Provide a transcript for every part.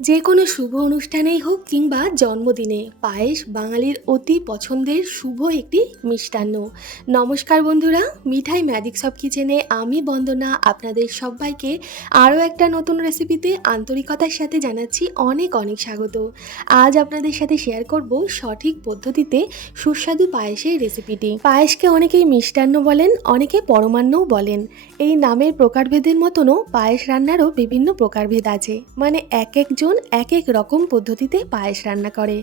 যে কোনো শুভ অনুষ্ঠানেই হোক কিংবা জন্মদিনে পায়েস বাঙালির অতি পছন্দের শুভ একটি মিষ্টান্ন। নমস্কার বন্ধুরা, মিঠাই ম্যাজিক সব কিচেনে আমি বন্দনা আপনাদের সবাইকে আরও একটা নতুন রেসিপিতে আন্তরিকতার সাথে জানাচ্ছি অনেক অনেক স্বাগত। আজ আপনাদের সাথে শেয়ার করব সঠিক পদ্ধতিতে সুস্বাদু পায়েসের রেসিপিটি। পায়েসকে অনেকেই মিষ্টান্ন বলেন, অনেকে পরমান্নও বলেন। এই নামের প্রকারভেদের মতনও পায়েস রান্নারও বিভিন্ন প্রকারভেদ আছে। মানে এক একজন এক এক রকম পদ্ধতিতে পায়েস রান্না করে।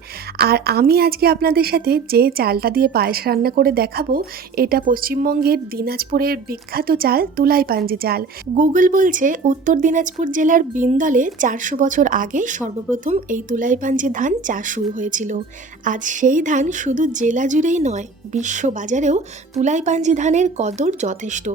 আর আমি আজকে আপনাদের সাথে যে চালটা দিয়ে পায়েস রান্না করে দেখাবো, এটা পশ্চিমবঙ্গের দিনাজপুরের বিখ্যাত চাল তুলাই পাঞ্জি চাল। গুগল বলছে, উত্তর দিনাজপুর জেলার বিন্দলে চারশো বছর আগে সর্বপ্রথম এই তুলাই পাঞ্জি ধান চাষ শুরু হয়েছিল। আজ সেই ধান শুধু জেলা জুড়েই নয় বিশ্ব বাজারেও তুলাই পাঞ্জি ধানের কদর যথেষ্ট।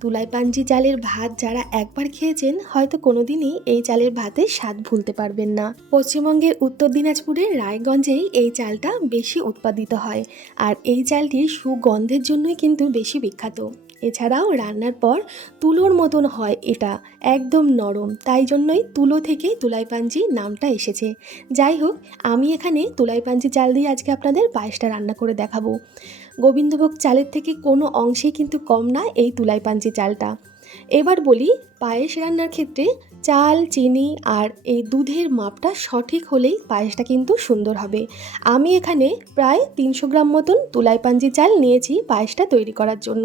তুলাই পাঞ্জি চালের ভাত যারা একবার খেয়েছেন, হয়তো কোনোদিনই এই চালের ভাতের স্বাদ ভুলতে পারবেন না। পশ্চিমবঙ্গের উত্তর দিনাজপুরের রায়গঞ্জেই এই চালটা বেশি উৎপাদিত হয়। আর এই চালটির সুগন্ধের জন্যই কিন্তু বেশি বিখ্যাত। এছাড়াও রান্নার পর তুলোর মতন হয় এটা, একদম নরম। তাই জন্যই তুলো থেকে তুলাই পাঞ্জি নামটা এসেছে। যাই হোক, আমি এখানে তুলাই পাঞ্জি চাল দিয়ে আজকে আপনাদের পায়েসটা রান্না করে দেখাবো। গোবিন্দভোগ চালের থেকে কোনো অংশেই কিন্তু কম না এই তুলাই পাঞ্জি চালটা। এবার বলি, পায়েস রান্নার ক্ষেত্রে চাল, চিনি আর এই দুধের মাপটা সঠিক হলেই পায়েসটা কিন্তু সুন্দর হবে। আমি এখানে প্রায় তিনশো গ্রাম মতন তুলাই পাঞ্জি চাল নিয়েছি পায়েসটা তৈরি করার জন্য।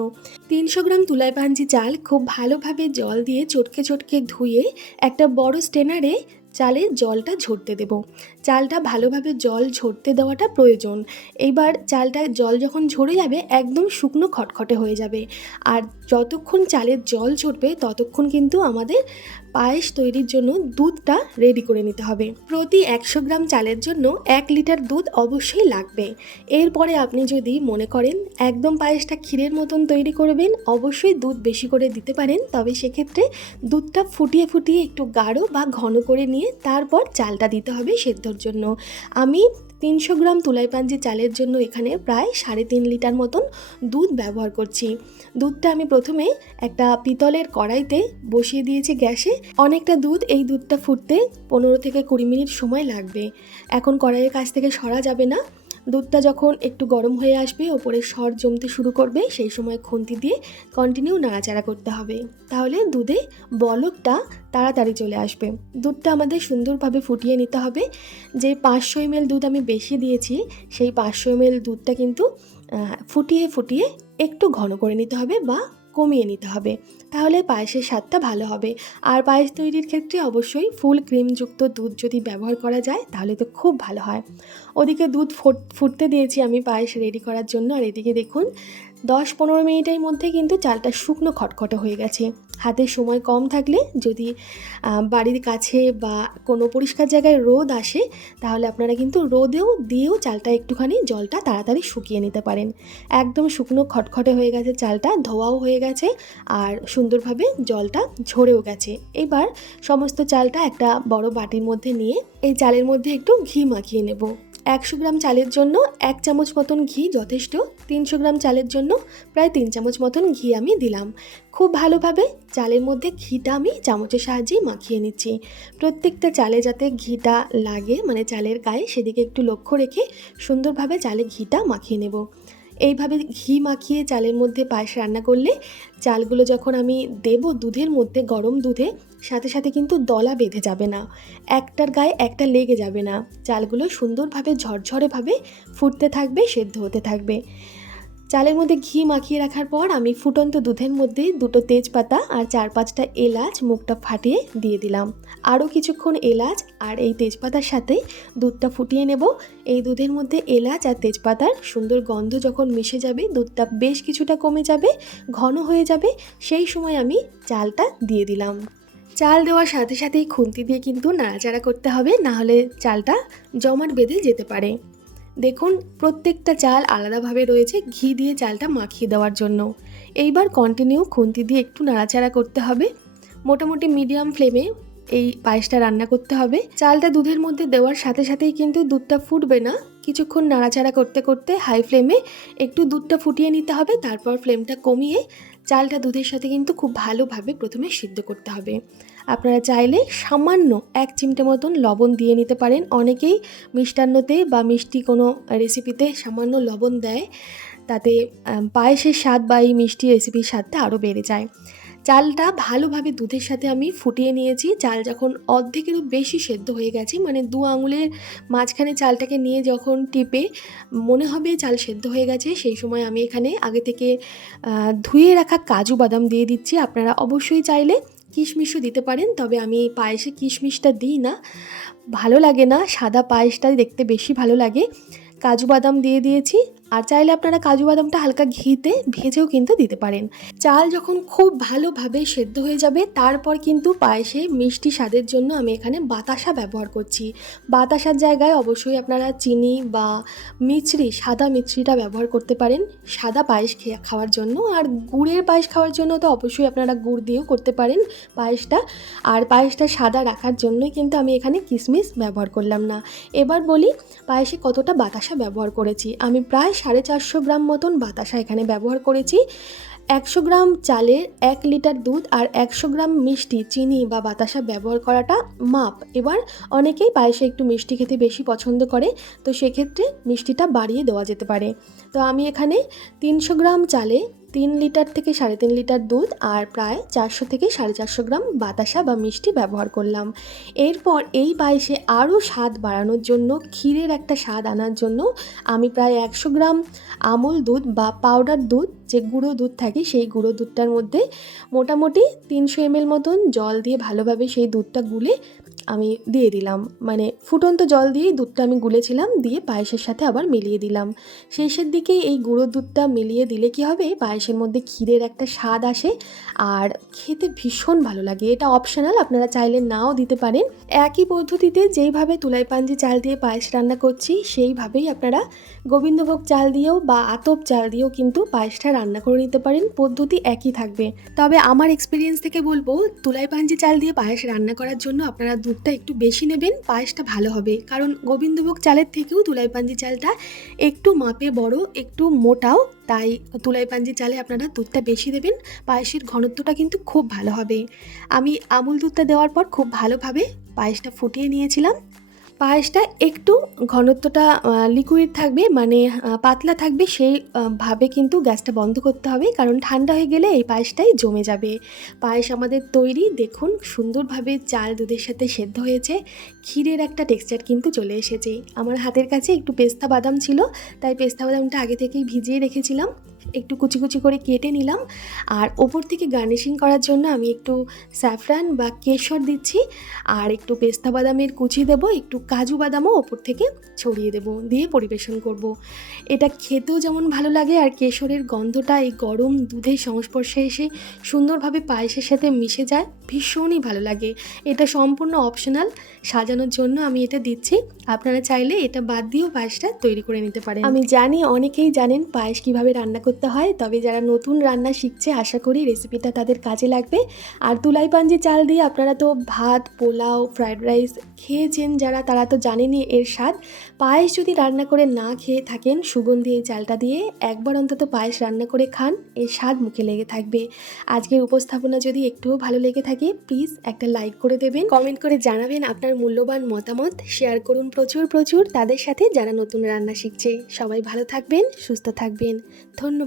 তিনশো গ্রাম তুলাই পাঞ্জি চাল খুব ভালোভাবে জল দিয়ে চটকে চটকে ধুয়ে একটা বড় স্টেনারে চালে জলটা ঝরতে দেব। চালটা ভালোভাবে জল ঝরতে দেওয়াটা প্রয়োজন। এইবার চালটা জল যখন ঝরে যাবে একদম শুকনো খটখটে হয়ে যাবে। আর যতক্ষণ চালের জল ঝরবে, ততক্ষণ কিন্তু আমাদের পায়েস তৈরির জন্য দুধটা রেডি করে নিতে হবে। প্রতি একশো গ্রাম চালের জন্য এক লিটার দুধ অবশ্যই লাগবে। এরপরে আপনি যদি মনে করেন একদম পায়েসটা ক্ষীরের মতন তৈরি করবেন, অবশ্যই দুধ বেশি করে দিতে পারেন, তবে সেক্ষেত্রে দুধটা ফুটিয়ে ফুটিয়ে একটু গাঢ় বা ঘন করে নিয়ে তারপর চালটা দিতে হবে সেদ্ধর জন্য। আমি তিনশো গ্রাম তুলাই পাঞ্জি চালের জন্য এখানে প্রায় সাড়ে তিন লিটার মতন দুধ ব্যবহার করছি। দুধটা আমি প্রথমে একটা পিতলের কড়াইতে বসিয়ে দিয়েছি গ্যাসে। অনেকটা দুধ এই দুধটা ফুটতে পনেরো থেকে কুড়ি মিনিট সময় লাগবে। এখন কড়াইয়ের কাছ থেকে সরা যাবে না। দুধটা যখন একটু গরম হয়ে আসবে, ওপরে সর জমতে শুরু করবে, সেই সময় খুন্তি দিয়ে কন্টিনিউ নাড়াচাড়া করতে হবে। তাহলে দুধে বলকটা তাড়াতাড়ি চলে আসবে। দুধটা আমাদের সুন্দরভাবে ফুটিয়ে নিতে হবে। যে পাঁচশো এম দুধ আমি বেশি দিয়েছি, সেই পাঁচশো এম দুধটা কিন্তু ফুটিয়ে ফুটিয়ে একটু ঘন করে নিতে হবে বা কমিয়ে নিতে হবে। তাহলে পায়েসের স্বাদটা ভালো হবে। আর পায়েস তৈরির ক্ষেত্রে অবশ্যই ফুল ক্রিমযুক্ত দুধ যদি ব্যবহার করা যায়, তাহলে তো খুব ভালো হয়। ওদিকে দুধ ফুটতে দিয়েছি আমি পায়েস রেডি করার জন্য। আর এদিকে দেখুন দশ পনেরো মিনিটের মধ্যে কিন্তু চালটা শুকনো খটখটে হয়ে গেছে। হাতে সময় কম থাকলে যদি বাড়ির কাছে বা কোনো পরিষ্কার জায়গায় রোদ আসে, তাহলে আপনারা কিন্তু রোদেও দিয়েও চালটা একটুখানি জলটা তাড়াতাড়ি শুকিয়ে নিতে পারেন। একদম শুকনো খটখটে হয়ে গেছে চালটা, ধোয়াও হয়ে গেছে আর সুন্দরভাবে জলটা ঝরেও গেছে। এবার সমস্ত চালটা একটা বড় বাটির মধ্যে নিয়ে এই চালের মধ্যে একটু ঘি মাখিয়ে নেব। একশো গ্রাম চালের জন্য এক চামচ মতন ঘি যথেষ্ট। তিনশো গ্রাম চালের জন্য প্রায় তিন চামচ মতন ঘি আমি দিলাম। খুব ভালোভাবে চালের মধ্যে ঘিটা আমি চামচের সাহায্যেই মাখিয়ে নিচ্ছি। প্রত্যেকটা চালে যাতে ঘিটা লাগে মানে চালের গায়ে, সেদিকে একটু লক্ষ্য রেখে সুন্দরভাবে চালে ঘিটা মাখিয়ে নেব। এইভাবে ঘি মাখিয়ে চালের মধ্যে পায়েস রান্না করলে চালগুলো যখন আমি দেব দুধের মধ্যে, গরম দুধে, সাথে সাথে কিন্তু দলা বেঁধে যাবে না। একটার গায়ে একটা লেগে যাবে না। চালগুলো সুন্দরভাবে ঝরঝরেভাবে ফুটতে থাকবে, সেদ্ধ হতে থাকবে। চালের মধ্যে ঘি মাখিয়ে রাখার পর আমি ফুটন্ত দুধের মধ্যে দুটো তেজপাতা আর চার পাঁচটা এলাচ মুখটা ফাটিয়ে দিয়ে দিলাম। আরও কিছুক্ষণ এলাচ আর এই তেজপাতার সাথে দুধটা ফুটিয়ে নেব। এই দুধের মধ্যে এলাচ আর তেজপাতার সুন্দর গন্ধ যখন মিশে যাবে, দুধটা বেশ কিছুটা কমে যাবে, ঘন হয়ে যাবে, সেই সময় আমি চালটা দিয়ে দিলাম। চাল দেওয়ার সাথে সাথেই খুন্তি দিয়ে কিন্তু নাড়াচাড়া করতে হবে, না হলে চালটা জমাট বেঁধে যেতে পারে। দেখুন, প্রত্যেকটা চাল আলাদাভাবে রয়েছে, ঘি দিয়ে চালটা মাখিয়ে দেওয়ার জন্য। এইবার কন্টিনিউ খুন্তি দিয়ে একটু নাড়াচাড়া করতে হবে। মোটামুটি মিডিয়াম ফ্লেমে এই পায়েসটা রান্না করতে হবে। চালটা দুধের মধ্যে দেওয়ার সাথে সাথেই কিন্তু দুধটা ফুটবে না। কিছুক্ষণ নাড়াচাড়া করতে করতে হাই ফ্লেমে একটু দুধটা ফুটিয়ে নিতে হবে, তারপর ফ্লেমটা কমিয়ে চালটা দুধের সাথে কিন্তু খুব ভালোভাবে প্রথমে সিদ্ধ করতে হবে। আপনারা চাইলে সামান্য এক চিমটে মতন লবণ দিয়ে নিতে পারেন। অনেকেই মিষ্টান্নতে বা মিষ্টি কোনো রেসিপিতে সামান্য লবণ দেয়। তাতে পায়েসের স্বাদ বা এই মিষ্টি রেসিপির স্বাদটা আরও বেড়ে যায়। চালটা ভালোভাবে দুধের সাথে আমি ফুটিয়ে নিয়েছি। চাল যখন অর্ধেকেরও বেশি সেদ্ধ হয়ে গেছে মানে দু আঙুলের মাঝখানে চালটাকে নিয়ে যখন টিপে মনে হবে চাল সেদ্ধ হয়ে গেছে, সেই সময় আমি এখানে আগে থেকে ধুয়ে রাখা কাজু বাদাম দিয়ে দিচ্ছি। আপনারা অবশ্যই চাইলে কিশমিশও দিতে পারেন, তবে আমি পায়েসে কিশমিশটা দিই না। ভালো লাগে না, সাদা পায়েসটাই দেখতে বেশি ভালো লাগে। কাজু বাদাম দিয়ে দিয়েছি। আর চাইলে আপনারা কাজু বাদামটা হালকা ঘিতে ভেজেও কিন্তু দিতে পারেন। চাল যখন খুব ভালোভাবে সেদ্ধ হয়ে যাবে, তারপর কিন্তু পায়েসে মিষ্টি স্বাদের জন্য আমি এখানে বাতাসা ব্যবহার করছি। বাতাসার জায়গায় অবশ্যই আপনারা চিনি বা মিছরি, সাদা মিছরিটা ব্যবহার করতে পারেন। সাদা পায়েস খেয়ে খাওয়ার জন্য। আর গুড়ের পায়েস খাওয়ার জন্য তো অবশ্যই আপনারা গুড় দিয়েও করতে পারেন পায়েসটা। আর পায়েসটা সাদা রাখার জন্যই কিন্তু আমি এখানে কিশমিশ ব্যবহার করলাম না। এবার বলি, পায়েসে কতটা বাতাসা ব্যবহার করেছি। আমি প্রায় সাড়ে চারশো গ্রাম মতন বাতাসা এখানে ব্যবহার করেছি। একশো গ্রাম চালের এক লিটার দুধ আর একশো গ্রাম মিষ্টি, চিনি বা বাতাসা ব্যবহার করাটা মাপ। এবার অনেকেই পায়েসে একটু মিষ্টি খেতে বেশি পছন্দ করে, তো সেক্ষেত্রে মিষ্টিটা বাড়িয়ে দেওয়া যেতে পারে। তো আমি এখানে তিনশো গ্রাম চালে তিন লিটার থেকে সাড়ে তিন লিটার দুধ আর প্রায় চারশো থেকে সাড়ে চারশো গ্রাম বাতাসা বা মিষ্টি ব্যবহার করলাম। এরপর এই পায়েসে আরও স্বাদ বাড়ানোর জন্য, ক্ষীরের একটা স্বাদ আনার জন্য আমি প্রায় একশো গ্রাম আমুল দুধ বা পাউডার দুধ, যে গুঁড়ো দুধ থাকে সেই গুঁড়ো দুধটার মধ্যে মোটামুটি তিনশো এমএল মতন জল দিয়ে ভালোভাবে সেই দুধটা গুলে আমি দিয়ে দিলাম। মানে ফুটন্ত জল দিয়েই দুধটা আমি গুলেছিলাম, দিয়ে পায়েসের সাথে আবার মিলিয়ে দিলাম। শেষের দিকে এই গুঁড়ো দুধটা মিলিয়ে দিলে কি হবে? পায়েসের মধ্যে ক্ষীরের একটা স্বাদ আসে আর খেতে ভীষণ ভালো লাগে। এটা অপশনাল আপনারা চাইলে নাও দিতে পারেন। একই পদ্ধতিতে যেইভাবে তুলাই পাঞ্জি চাল দিয়ে পায়েস রান্না করছি, সেইভাবেই আপনারা গোবিন্দভোগ চাল দিয়েও বা আতপ চাল দিয়েও কিন্তু পায়েসটা রান্না করে নিতে পারেন। পদ্ধতি একই থাকবে। তবে আমার এক্সপিরিয়েন্স থেকে বলব, তুলাই পাঞ্জি চাল দিয়ে পায়েস রান্না করার জন্য আপনারা দুধটা একটু বেশি নেবেন, পায়েসটা ভালো হবে। কারণ গোবিন্দভোগ চালের থেকেও তুলাই পাঞ্জি চালটা একটু মাপে বড়, একটু মোটাও, তাই তুলাই পাঞ্জি চালে আপনারা দুধটা বেশি দেবেন, পায়েসের ঘনত্বটা কিন্তু খুব ভালো হবে। আমি আমুল দুধটা দেওয়ার পর খুব ভালোভাবে পায়েসটা ফুটিয়ে নিয়েছিলাম। পায়েসটা একটু ঘনত্বটা লিকুইড থাকবে মানে পাতলা থাকবে, সেই ভাবে কিন্তু গ্যাসটা বন্ধ করতে হবে, কারণ ঠান্ডা হয়ে গেলে এই পায়েসটাই জমে যাবে। পায়েস আমাদের তৈরি, দেখুন, সুন্দরভাবে চাল দুধের সাথে সেদ্ধ হয়েছে, ক্ষীরের একটা টেক্সচার কিন্তু চলে এসেছে। আমার হাতের কাছে একটু পেস্তা বাদাম ছিল, তাই পেস্তা বাদামটা আগে থেকেই ভিজিয়ে রেখেছিলাম। একটু কুচি কুচি করে কেটে নিলাম। আর ওপর থেকে গার্নিশিং করার জন্য আমি একটু স্যাফরান বা কেশর দিচ্ছি। আর একটু পেস্তা বাদামের কুচি দেব, একটু কাজু বাদামও ওপর থেকে ছড়িয়ে দেব, দিয়ে পরিবেশন করব। এটা খেতেও যেমন ভালো লাগে, আর কেশরের গন্ধটা এই গরম দুধের সংস্পর্শে এসে সুন্দরভাবে পায়েসের সাথে মিশে যায়, ভীষণই ভালো লাগে। এটা সম্পূর্ণ অপশনাল, সাজানোর জন্য আমি এটা দিচ্ছি। আপনারা চাইলে এটা বাদ দিয়েও পায়েসটা তৈরি করে নিতে পারেন। আমি জানি, অনেকেই জানেন পায়েস কীভাবে রান্না করতে হয়। তবে যারা নতুন রান্না শিখছে, আশা করি রেসিপিটা তাদের কাজে লাগবে। আর তুলাই পাঞ্জি চাল দিয়ে আপনারা তো ভাত, পোলাও ফ্রায়েড রাইস খেয়েছেন যারা, তারা তো জানেনই এর স্বাদ। পায়েস যদি রান্না করে না খেয়ে থাকেন, সুগন্ধি এই চালটা দিয়ে একবার অন্তত পায়েস রান্না করে খান, এর স্বাদ মুখে লেগে থাকবে। আজকের উপস্থাপনা যদি একটুও ভালো লেগে থাকে প্লিজ একটা লাইক করে দেবেন। কমেন্ট করে জানাবেন আপনার মূল্যবান মতামত। শেয়ার করুন প্রচুর প্রচুর। তাদের সাথে যারা নতুন রান্না শিখছে, সবাই ভালো থাকবেন, সুস্থ থাকবেন।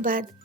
ধন্যবাদ